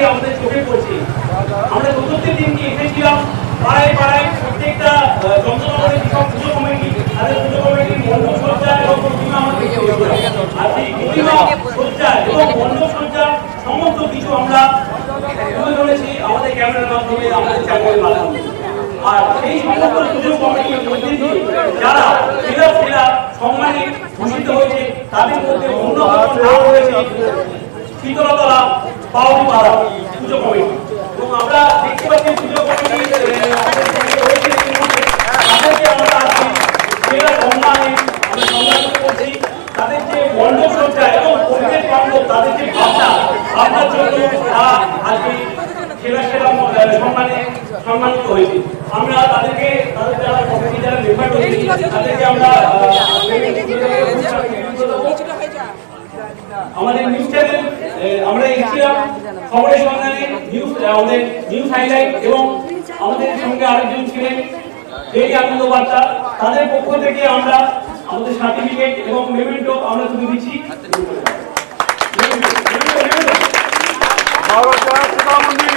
আজকে আমাদের চোখে পড়ছে আমরা চতুর্থ দিনকে এসেছিলাম, পাড়ায় পাড়ায় প্রত্যেকটা চন্দ্রনগরের যেসব পুজো কমিটি, তাদের পুজো কমিটির মণ্ডপ সজ্জা এবং প্রতিমা পেয়েছিলাম। আর সেই প্রতিমা, সজ্জা এবং মণ্ডপ সজ্জা সমস্ত কিছু আমরা তুলে ধরেছি আমাদের ক্যামেরার মাধ্যমে, আমাদের চ্যানেলের মাধ্যমে আর এই সমস্ত পুজো কমিটির মধ্যে দিয়ে যারা সেরা সেরা সম্মানে ভূষিত হয়েছে, তাদের মধ্যে অন্যতম নাম রয়েছে শীতলতলা পাড়া পুজো এবং আমরা দেখতে পাচ্ছি পুজো কমিটি। তাদেরকে আমরা আজকে সেরা সম্মানে আমরা সম্মানিত করছি তাদের সম্মানে আমরা তাদেরকে, তাদের যারা কমিটি যারা মেম্বার তাদেরকে আমরা আমাদের নিউজ চ্যানেল আমরা এসেছিলাম খবরের সন্ধানে নিউজ আমাদের নিউজ হাইলাইট এবং আমাদের সঙ্গে আরেকজন ছিলেন ডেলি আনন্দ বার্তা তাদের পক্ষ থেকে আমরা আমাদের সার্টিফিকেট এবং মেমেন্টো আমরা তুলে দিচ্ছি। সম্মানে-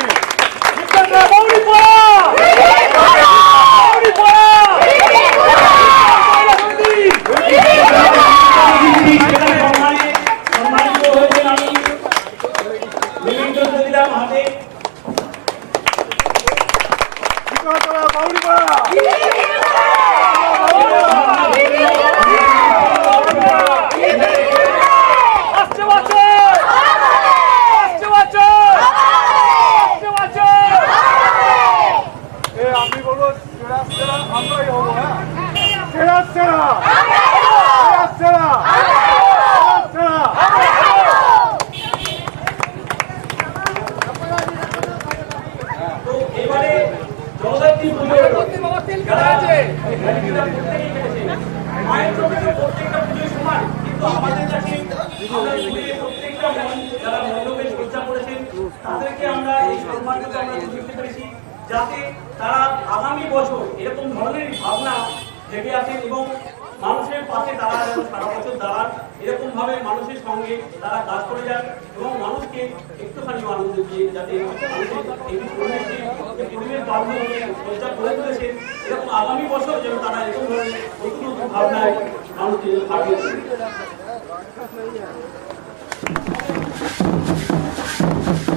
সম্মানিত আমরা বুঝতে পেরেছি যাতে তারা আগামী বছর এরকম ধরনের ভাবনা ভেবে আসেন এবং মানুষের পাশে তারা যেন সারা বছর দাঁড়ান এরকমভাবে মানুষের সঙ্গে তারা কাজ করে যান এবং মানুষকে একটুখানি আনন্দ দিয়ে যাতে এই করে তুলেছেন এরকম আগামী বছর যেন তারা এরকম ধরনের নতুন নতুন ভাবনায় মানুষকে ভাবিয়ে Thank you.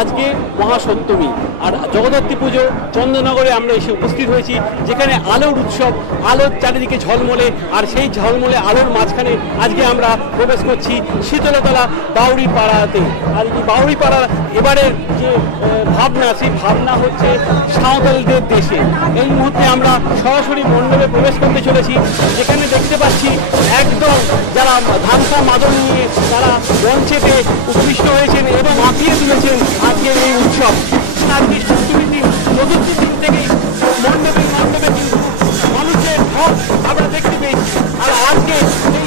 আজকে মহাসপ্তমী। আর জগদ্ধাত্রী পুজো চন্দ্রনগরে আমরা এসে উপস্থিত হয়েছি, যেখানে আলোর উৎসব, আলোর চারিদিকে ঝলমলে, আর সেই ঝলমলে আলোর মাঝখানে আজকে আমরা প্রবেশ করছি শীতলতলা বাউরি পাড়াতে আর এই বাউরি পাড়ার এবারের যে ভাবনা, সেই ভাবনা হচ্ছে সাঁওতালদের দেশে। এই মুহূর্তে আমরা সরাসরি মণ্ডপে প্রবেশ করতে চলেছি। যেখানে দেখতে পাচ্ছি একদম যারা ধামসা মাদল নিয়ে তারা মঞ্চেতে উৎকৃষ্ট হয়েছেন এবং মাতিয়ে তুলেছেন আজকের এই উৎসব। আজকে সপ্তমীর দিন, চতুর্থ দিন থেকে মণ্ডপে মণ্ডপে মানুষের ঢপ আমরা দেখতে পেয়েছি। আর আজকে এই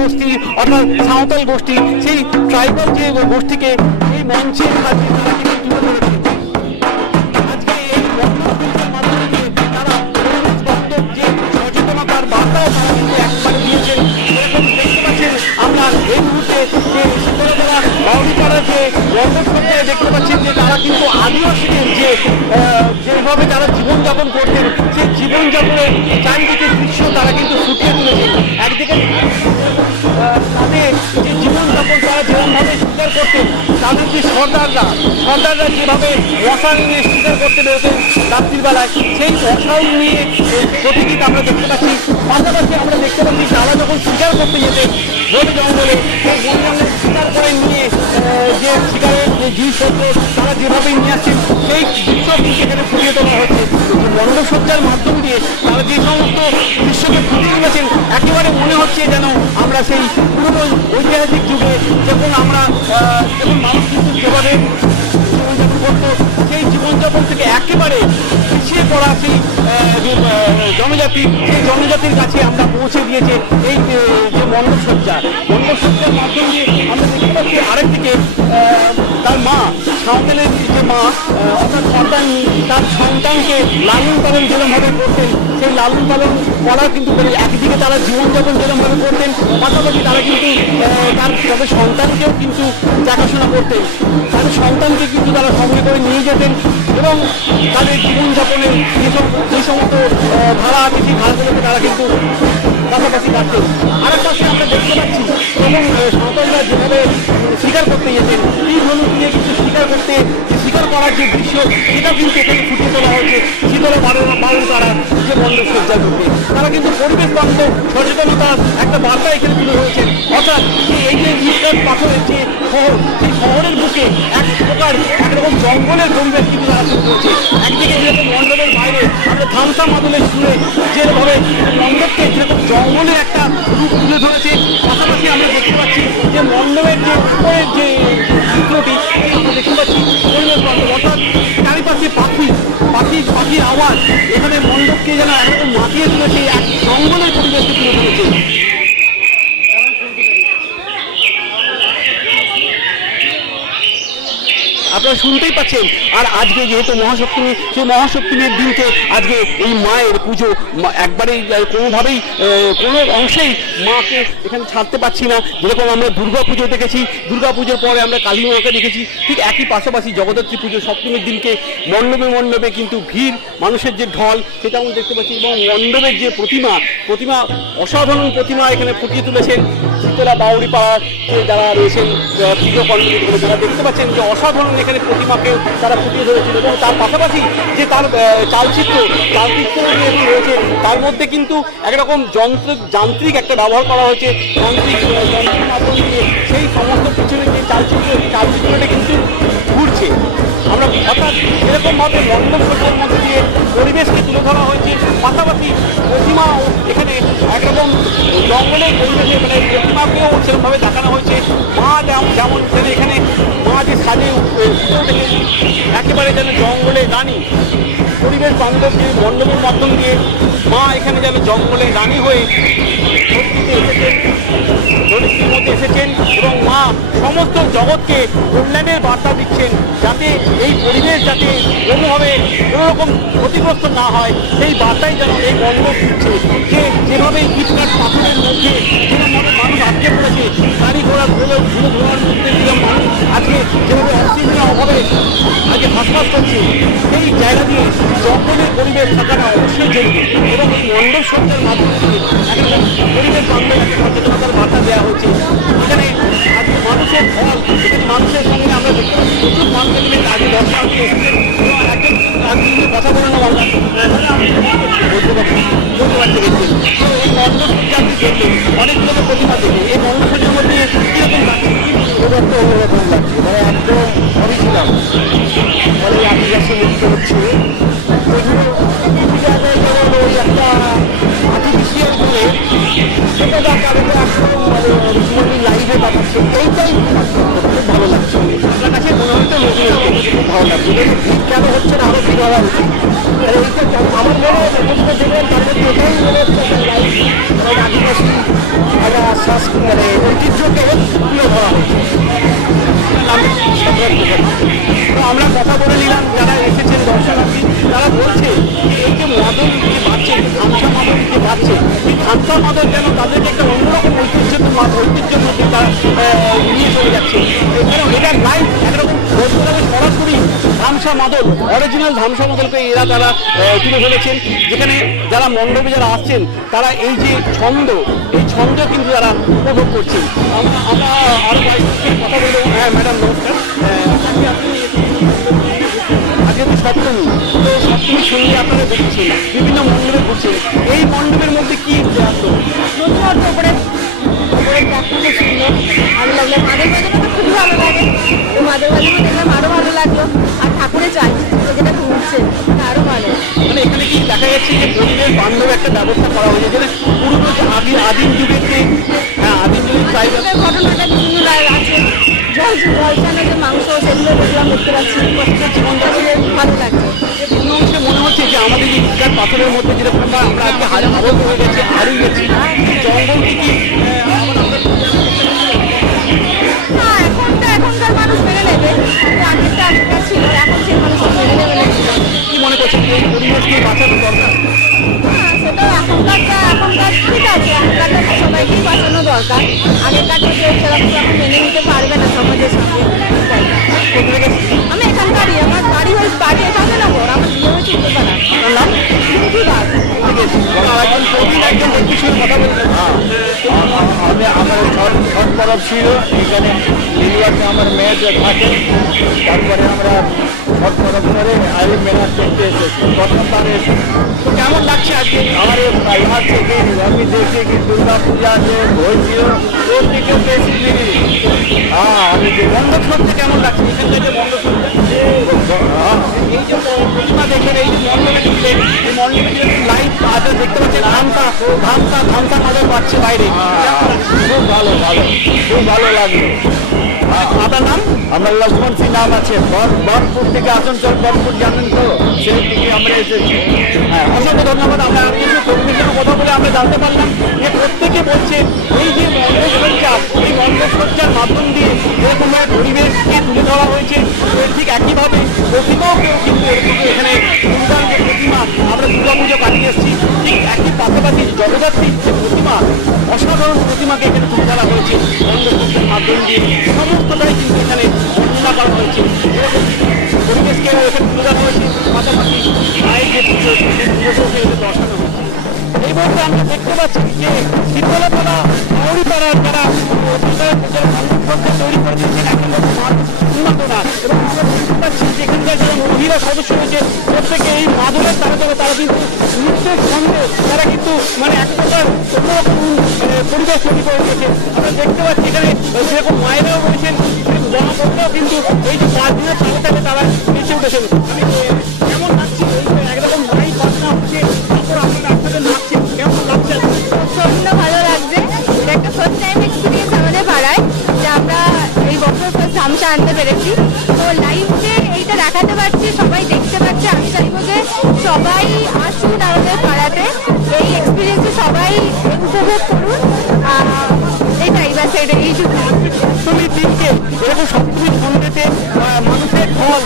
গোষ্ঠী অর্থাৎ সাঁওতাল গোষ্ঠী সেই ট্রাইবাল যে গোষ্ঠীকে এই মঞ্চের মাধ্যমে রঞ্জন সপ্তাহে দেখতে পাচ্ছেন যে তারা কিন্তু আদিবাসীদের যে যেভাবে তারা জীবনযাপন করতেন সেই জীবনযাপনের চারিদিকে দৃশ্য তারা কিন্তু ফুটিয়ে তুলেছেন একদিকে তাদের যে জীবনযাপন তারা যেরকমভাবে স্বীকার করতেন তাদের যে সর্দাররা সর্দাররা যেভাবে রসায়ন নিয়ে স্বীকার করতে বেরোতেন রাত্রির বেলায় সেই রসায়ন নিয়ে প্রতিদিন আমরা দেখতে পাচ্ছি। পাশাপাশি আমরা দেখতে পাচ্ছি তারা যখন শিকার করতে যেতেন বন জঙ্গলে করে নিয়ে যে শিকারের জিনিসপত্র তারা যেভাবে নিয়ে আসছেন সেই দৃশ্য সেখানে ফুটিয়ে তোলা হচ্ছে মণ্ডপসজ্জার মাধ্যম দিয়ে তারা যে সমস্ত দৃশ্যকে ফুটিয়ে তুলেছেন একেবারে মনে হচ্ছে যেন আমরা সেই পুরনো ঐতিহাসিক যুগে যখন আমরা যখন মানুষ কিন্তু যেভাবে সেই জীবনযাপন থেকে একেবারে পিছিয়ে পড়া সেই জনজাতি, সেই জনজাতির কাছে আমরা পৌঁছে দিয়েছে এই যে মণ্ডপসজ্জা মণ্ডপসজ্জার মাধ্যম দিয়ে আমরা দেখতে পাচ্ছি আরেকদিকে তার মা সাঁওতালের যে মা অর্থাৎ সন্তান, তার সন্তানকে লালন পালন যেরকমভাবে করতেন, সেই লালন পালন করা কিন্তু একদিকে তারা জীবনযাপন যেরকমভাবে করতেন, পাশাপাশি তারা কিন্তু তার, তাদের সন্তানকেও কিন্তু দেখাশোনা করতেন। সন্তানকে কিন্তু তারা সঙ্গে করে নিয়ে যেতেন এবং তাদের জীবনযাপনের যে সম- যে সমস্ত আছে সেই ধারাগুলোকে তারা কিন্তু পাশাপাশি রাখতেন আর একটা পাশে আমরা দেখতে পাচ্ছি এবং সন্তানরা যেভাবে শিকার করতে যেতেন এই ধনুক দিয়ে কিন্তু শিকার করতে স্বীকার করার যে দৃশ্য, সেটা কিন্তু এখানে ফুটিয়ে তোলা হয়েছে। শীতল বারো বারো তারা যে মণ্ডপ সজ্জা করতে। তারা কিন্তু পরিবেশ বান্ধব সচেতনতার একটা বার্তা এখানে তুলে ধরেছেন। অর্থাৎ এই যে ইস্টার পাথরের যে শহর, সেই শহরের বুকে এক প্রকার একরকম জঙ্গলের পরিবেশ কিন্তু তারা তুলে ধরেছে একদিকে যেরকম মণ্ডপের বাইরে আমরা থামসা মাদলের সুরে যেভাবে মণ্ডপকে যেরকম জঙ্গলের একটা রূপ তুলে ধরেছে, পাশাপাশি আমরা দেখতে পাচ্ছি যে মণ্ডপের যে উপরের যে চিত্রটি আমরা দেখতে পাচ্ছি পরিবেশ বান্ধব, অর্থাৎ চারিপাশে পাখি পাখি, পাখির আওয়াজ, এখানে মণ্ডপকে যেন একরকম মাতিয়ে তুলেছে, এক জঙ্গলের পরিবেশকে তুলে ধরেছে। আপনারা শুনতেই পাচ্ছেন। আর আজকে যেহেতু মহাসপ্তমী, সেই মহাসপ্তমীর দিনকে আজকে এই মায়ের পুজো একবারেই কোনোভাবেই কোনো অংশেই মাকে এখানে ছাড়তে পারছি না। যেরকম আমরা দুর্গা পুজো দেখেছি, দুর্গা পুজোর পরে আমরা কালী মাকে দেখেছি, ঠিক একই পাশাপাশি জগদ্ধাত্রী পুজো সপ্তমীর দিনকে মণ্ডপে মণ্ডপে কিন্তু ভিড়, মানুষের যে ঢল, সেটা আমরা দেখতে পাচ্ছি এবং মণ্ডপের যে প্রতিমা প্রতিমা, অসাধারণ প্রতিমা এখানে ফুটিয়ে তুলেছেন শীতলা বাউরি পাড়ার যারা রয়েছেন পুজো বলে যারা দেখতে পাচ্ছেন যে অসাধারণ এখানে প্রতিমাকে তারা ফুটিয়ে ধরেছেন এবং তার পাশাপাশি যে তার চালচিত্র চালচিত্র যে এখন রয়েছে, তার মধ্যে কিন্তু একরকম যন্ত্র, যান্ত্রিক একটা ব্যবহার করা হয়েছে। যান্ত্রিক যন্ত্রের দিয়ে সেই সমস্ত পিছনে যে চালচিত্র, চালচিত্রটা কিন্তু ঘুরছে। আমরা অর্থাৎ এরকমভাবে মণ্ডপ সজ্জার মধ্যে দিয়ে পরিবেশকে তুলে ধরা হয়েছে। পাশাপাশি প্রতিমাও এখানে একরকম জঙ্গলের পরিবেশে মানে প্রতিমাকেও সেরকমভাবে দেখানো হয়েছে। মা যেমন যেন এখানে যে সাজে একেবারে যেন জঙ্গলে রানী। পরিবেশ বান্ধব যে মণ্ডপের মাধ্যম দিয়ে মা এখানে যেন জঙ্গলে রানী হয়ে সত্যিতে এসেছে ধরিত্রীর মধ্যে এসেছেন এবং মা সমস্ত জগৎকে কল্যাণের বার্তা দিচ্ছেন যাতে এই পরিবেশ যাতে কোনোভাবে কোনো রকম ক্ষতিগ্রস্ত না হয়, সেই বার্তাই যেন এই মণ্ডপ দিচ্ছে। যেভাবে ইটকাট পাথরের মধ্যে যেরকমভাবে মানুষ আটকে পড়েছে গাড়ি ঘোড়া ধুলো ধুলো ধোয়ার মধ্যে দিয়ে মানুষ আজকে যেভাবে অক্সিজেনের অভাবে আজকে হাসপাস করছে, সেই জায়গা দিয়ে জঙ্গলের পরিবেশ থাকাটা অবশ্যই জরুরি। এবং এই মণ্ডপ সজ্জার মাধ্যমে একরকম পরিবেশ বান্ধব একটা সচেতনতার বার্তা দেওয়া হচ্ছে এখানে আজকে মানুষের ফল মানুষের সঙ্গে আমরা দেখতে পাচ্ছি প্রচুর মানুষ এখানে দর্শনার্থী এসেছেন এবং একজন সঙ্গে কথা বলে নেব আমরা বলতে পারছেন বলতে পারছেন তো এই সজ্জা আপনি দেখলেন অনেকগুলো তো প্রতিমা দেখলেন এই মণ্ডপ মধ্যে কীরকম লাগছে? খুব অন্যরকম লাগছে। মানে একদম আমি ছিলাম মানে আদিবাসী নৃত্য হচ্ছে। কিছু জায়গায় যেমন ওই একটা আর্টিফিশিয়াল করে সেটা দেখাবে তো একদম মানে লাইভে দেখাচ্ছে এইটাই খুব ভালো লাগছে। আপনার কাছে মনে হচ্ছে খুব ভালো লাগছে। কেন হচ্ছে না? আরও ভিড় হওয়া উচিত একটা তো আমরা কথা বলে নিলাম, যারা এসেছেন দর্শনার্থী, তারা বলছে এই যে মাদল যে বাড়ছে ধামসা মাদল যে বাড়ছে এই মাদল যেন তাদেরকে একটা অন্যরকম ঐতিহ্যের ঐতিহ্যের মধ্যে তারা নিয়ে চলে যাচ্ছে। এখানে এটা লাইভ একরকম বলতে গেলে সরাসরি ধামসা মাদল অরিজিনাল ধামসা মাদলকে এরা তারা তুলে ধরেছেন যেখানে যারা মণ্ডপে যারা আসছেন তারা এই যে ছন্দ এই ছন্দ কিন্তু তারা উপভোগ করছেন আরও কথা বলব হ্যাঁ ম্যাডাম নমস্কার আজকে তো সপ্তমী তো সপ্তমীর সঙ্গে আপনারা দেখছেন বিভিন্ন মণ্ডপে ঘুরছেন এই মণ্ডপের মধ্যে কি আসলো উপরে উপরে খুব ভালো লাগে তো মাদের বাজানো দেখলাম আর ঠাকুরের চাই যেটা ঘুরছে আরও ভালো মানে এখানে কি দেখা যাচ্ছে যে পরিবেশ বান্ধব একটা ব্যবস্থা করা হয়েছে পুরনো যে আদিম আদিম যুগের যে হ্যাঁ আদিম যুগের চাইবা ঘটনাটা বিভিন্ন আছে জল জলচানের যে মাংস সেগুলো দেখলাম দেখতে পাচ্ছি জীবনটা ভালো লাগছে মনে হচ্ছে যে আমাদের যে ইস্কার পাথরের মধ্যে যেরকম আমরা আজকে হ্যাঁ এখনটা এখনকার মানুষ মেনে নেবে। এই পরিবেশকে বাঁচানো দরকার হ্যাঁ, এখনকার ঠিক আছে এখনকারটা সবাইকেই বাঁচানো দরকার আগেকারটা কেউ সেরকম মেনে নিতে পারবে না সমাজের সঙ্গে আমি এখানকারই আমার বাড়ি হয়েছে বাড়ি না ঘর আমার বিয়ে হয়েছে উত্তরপাড়া নাম রিঙ্কি দাস আমার ছট ছট পরব ছিল এখানে আমার মেয়েদের থাকে তারপরে আমরা ছট পরব মেলা দেখতে এসেছি। প্রথমবার এসেছি। তো কেমন লাগছে আজকে? আমার এই থেকে আমি দেখি কি দুর্গা পূজা যে হয়েছিল ওর থেকে বেশি হ্যাঁ আমি মণ্ডপ সজ্জা কেমন লাগছে? এখানকার যে মণ্ডপ সজ্জা এই যে প্রতিমা দেখলেন এই যে মণ্ডপে ঢুকলেন এই মণ্ডপে যে লাইট আজ দেখতে পাচ্ছেন ধানটা ধানটা ধানটা মজা পাচ্ছে বাইরে। খুব ভালো ভালো খুব ভালো লাগল। আপনার আমার লক্ষ্মণ সিং নাম আছে। বনপুর থেকে আসানসোল বনপুর জানেন তো? সেই থেকে আমরা এসেছি। হ্যাঁ অসংখ্য ধন্যবাদ। আমরা কিছু কর্মীর সঙ্গে কথা বলে আমরা জানতে পারলাম যে প্রত্যেকে বলছে, এই যে সজ্জা এই সজ্জার মাধ্যম দিয়ে যেরকমভাবে পরিবেশকে তুলে ধরা হয়েছে ঠিক একইভাবে প্রতিমাও কেউ কিন্তু এরকম এখানে দুর্গার যে প্রতিমা, আমরা দুর্গা পুজো কাটিয়ে এসেছি। ঠিক একই পাশাপাশি জগদ্ধাত্রীর যে প্রতিমা, অসাধারণ প্রতিমাকে এখানে তুলে ধরা হয়েছে মণ্ডপ মাধ্যম দিয়ে। সমস্তটাই কিন্তু এখানে বর্ণনা করা হয়েছে। এরকম পরিবেশকে এখানে তুলে ধরা হয়েছে। পাশাপাশি মায়ের যে পুজো, সেই পুজোকে এখানে দর্শানো হচ্ছে এই মুহূর্তে আমরা দেখতে পাচ্ছি যে শীতলাপাড়া গৌরীপাড়ার যারা সরকারের যারা মণ্ডপসজ্জা তৈরি করে দিয়েছেন, এখন মানুষ এবং আমরা দেখতে পাচ্ছি যে এখানকার যারা মহিলা সদস্য রয়েছে, প্রত্যেকে এই মাদুরের তারা তারা কিন্তু নৃত্যের সঙ্গে তারা কিন্তু মানে এক প্রকার অন্যরকম পরিবেশ তৈরি করে দিয়েছে আমরা দেখতে পাচ্ছি এখানে যেরকম মায়েরাও রয়েছেন গণপত্রাও কিন্তু এই যে পাঁচ দিনের তালে তালে তারা নিচে উঠেছেন আমি কেমন লাগছে একরকম মাইক বাজনা হচ্ছে তারপর আপনারা আপনাদের নাচছে কেমন লাগছে প্রচণ্ড ভালো লাগছে। এটা একটা ফার্স্ট টাইম এক্সপিরিয়েন্স আমাদের পাড়ায় যে আমরা এই বছর ফার্স্ট আনতে পেরেছি। তো লাইভ যে এইটা দেখাতে পারছি সবাই আসুন আমাদের পাড়াতে। এই এক্সপিরিয়েন্সে সবাই উপভোগ করুন। এটাই ব্যাস এটা এইটুকু সপ্তমী দিনকে এরকম সপ্তমী সন্ধ্যেতে মানুষের ঢল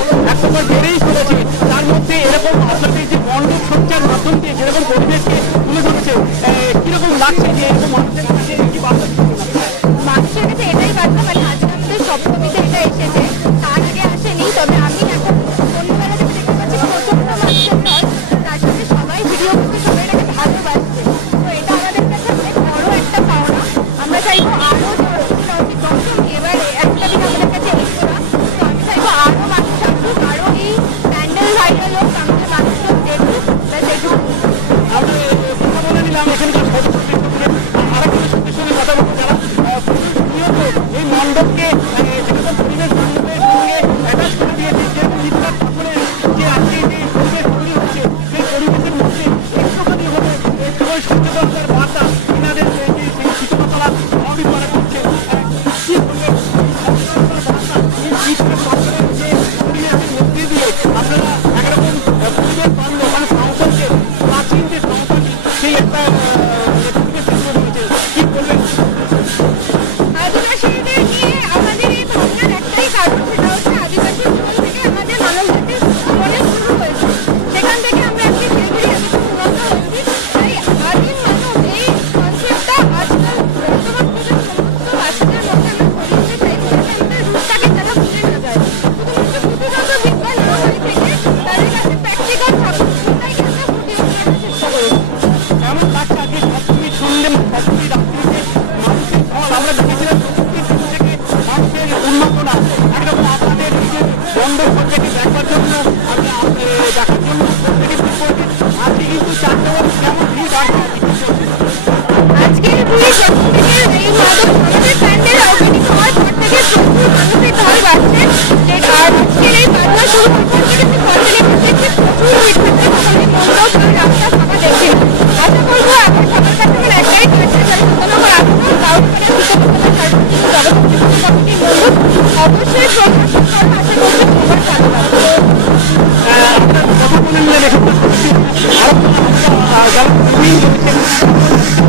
বেড়েই চলেছে। তার মধ্যে এরকম আপনাদের যে মণ্ডপ মাধ্যম দিয়ে যেরকম পরিবেশকে তুলে ধরেছে কীরকম লাগছে যে এরকম মানুষের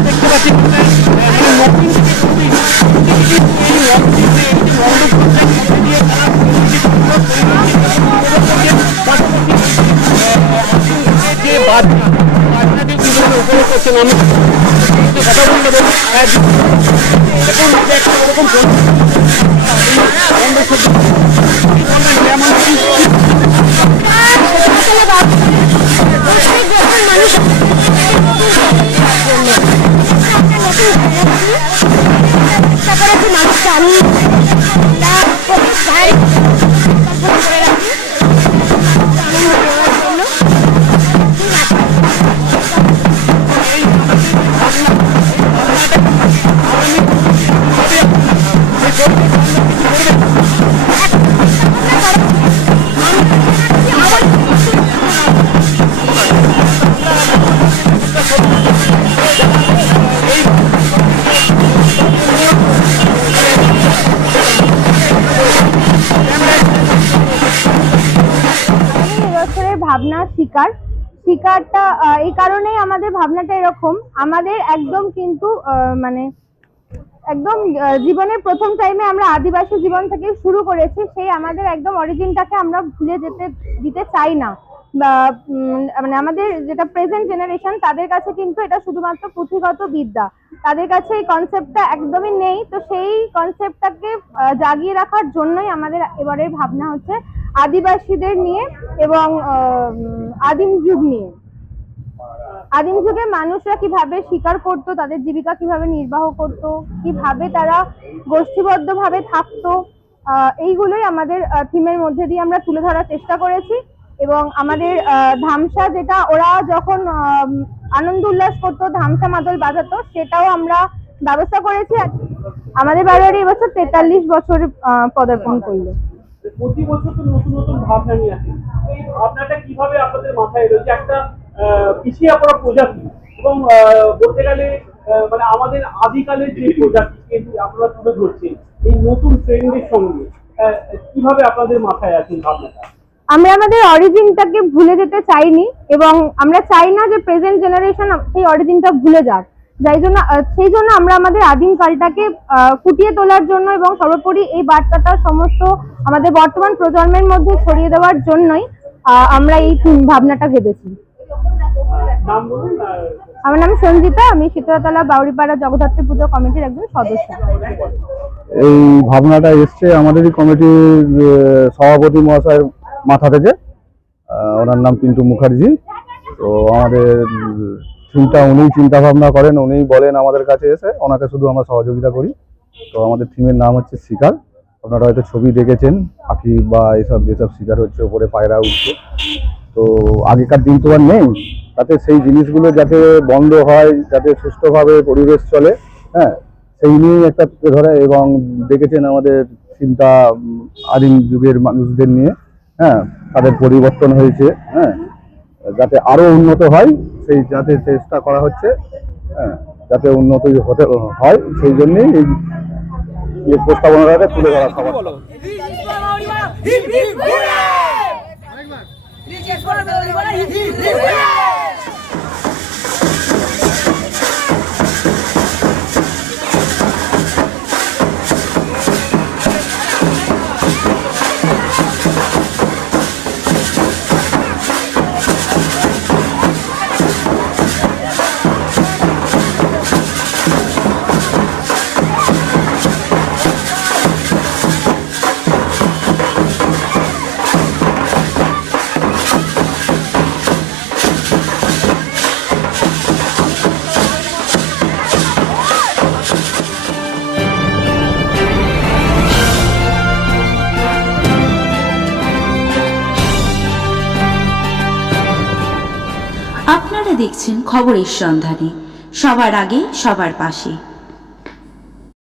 দেখতে পাচ্ছি আহ, মানে নতুন থেকে প্রবীণ এই মন্দির যে এই মণ্ডপ সজ্জার মধ্যে দিয়ে তারা নিজেদের পাশাপাশি যে বাজনা বাজনাকে কীভাবে উপভোগ করছেন আমি একটু কথা বলতে বলব আহ, দেখুন যে একটা ওরকম মণ্ডপ সজ্জা কি বলবেন যেমন কি মানুষকে আমি ভাই করে রাখি শিকার। শিকারটা এই কারণেই আমাদের ভাবনাটা এরকম। আমাদের একদম কিন্তু মানে একদম জীবনের প্রথম টাইমে আমরা আদিবাসী জীবন থেকে শুরু করেছি, সেই আমাদের একদম অরিজিনটাকে আমরা ভুলে যেতে, দিতে চাই না। মানে আমাদের যেটা প্রেজেন্ট জেনারেশন তাদের কাছে কিন্তু এটা শুধুমাত্র পুঁথিগত বিদ্যা। তাদের কাছে এই কনসেপ্টটা একদমই নেই। তো সেই কনসেপ্টটাকে জাগিয়ে রাখার জন্যই আমাদের এবারের ভাবনা হচ্ছে আদিবাসীদের নিয়ে এবং আদিম যুগ নিয়ে। আদিম যুগে মানুষরা কীভাবে শিকার করতো, তাদের জীবিকা কীভাবে নির্বাহ করত, কীভাবে তারা গোষ্ঠীবদ্ধভাবে থাকতো এইগুলোই আমাদের থিমের মধ্যে দিয়ে আমরা তুলে ধরার চেষ্টা করেছি। এবং আমাদের ধামসা যেটা, ওরা যখন আনন্দ উল্লাস করতো, ধামসা মাদল বাজাতো, সেটাও আমরা ব্যবস্থা করেছি। আমাদের বাড়ির এবছর তেতাল্লিশ বছর পদার্পণ করল। প্রতি বছর তো নতুন নতুন ভাবনা নিয়ে আসেন এই ভাবনাটা কীভাবে আপনাদের মাথায় এলো পিছিয়ে পড়া প্রজাতি এবং বলতে গেলে মানে আমাদের আদিকালের যে তুলে এই নতুন সঙ্গে কীভাবে আপনাদের মাথায় আছে ভাবনাটা? আমরা আমাদের অরিজিনটাকে ভুলে যেতে চাইনি এবং আমরা চাই না যে প্রেজেন্ট জেনারেশন সেই অরিজিনটা ভুলে যাক। যাই জন্য সেই জন্য আমরা আমাদের আদিম কালটাকে আহ, ফুটিয়ে তোলার জন্য এবং সর্বোপরি এই বার্তাটা সমস্ত আমাদের বর্তমান প্রজন্মের মধ্যে ছড়িয়ে দেওয়ার জন্যই আমরা এই ভাবনাটা ভেবেছি। আমার নাম সঞ্জিতা আমি শীতলাতলা বাউরিপাড়া জগদ্ধাত্রী পুজো কমিটির একজন সদস্য। এই ভাবনাটা এসছে আমাদেরই কমিটির সভাপতি মহাশয়ের মাথা থেকে। ওনার নাম পিন্টু মুখার্জি। তো আমাদের থিমটা উনি চিন্তা ভাবনা করেন উনি বলেন আমাদের কাছে এসে। ওনাকে শুধু আমরা সহযোগিতা করি। তো আমাদের থিমের নাম হচ্ছে শিকার। আপনারা হয়তো ছবি দেখেছেন, পাখি বা এসব যেসব শিকার হচ্ছে, ওপরে পায়রা উঠছে। তো আগেকার দিন তো আর নেই। তাতে সেই জিনিসগুলো যাতে বন্ধ হয়, যাতে সুস্থভাবে পরিবেশ চলে হ্যাঁ সেই নিয়েই একটা ধরে এবং দেখেছেন আমাদের চিন্তা আদিম যুগের মানুষদের নিয়ে। হ্যাঁ তাদের পরিবর্তন হয়েছে হ্যাঁ যাতে আরও উন্নত হয় সেই যাতে চেষ্টা করা হচ্ছে হ্যাঁ যাতে উন্নত হতে হয় সেই জন্যেই এই এই প্রস্তাবনাটা তুলে ধরা সবার খবরের সন্ধানে। সবার আগে সবার পাশে।